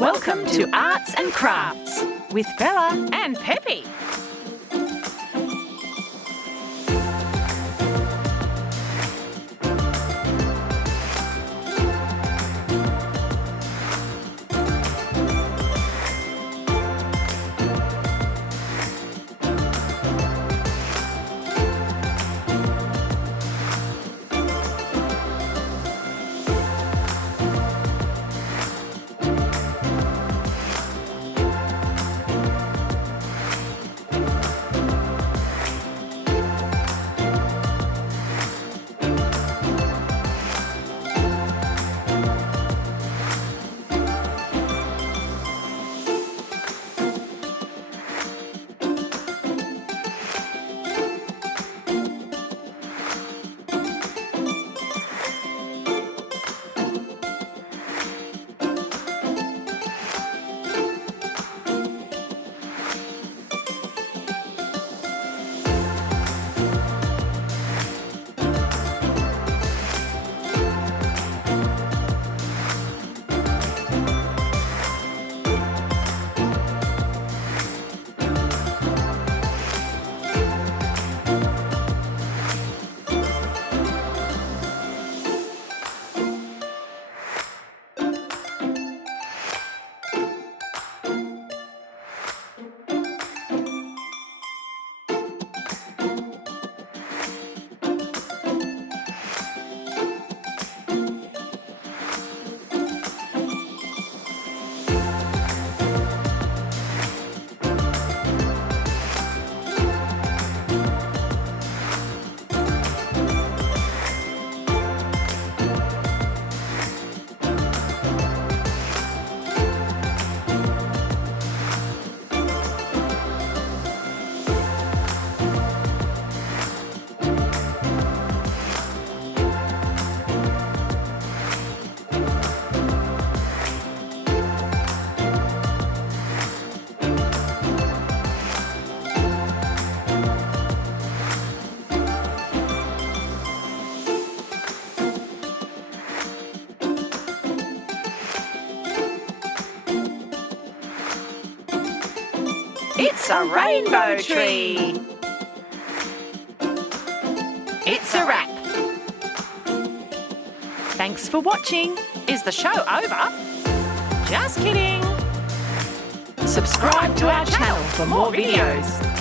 Welcome to Arts and Crafts with Bella and Peppy. It's a rainbow tree. It's a wrap. Thanks for watching. Is the show over? Just kidding. Subscribe to our channel for more videos.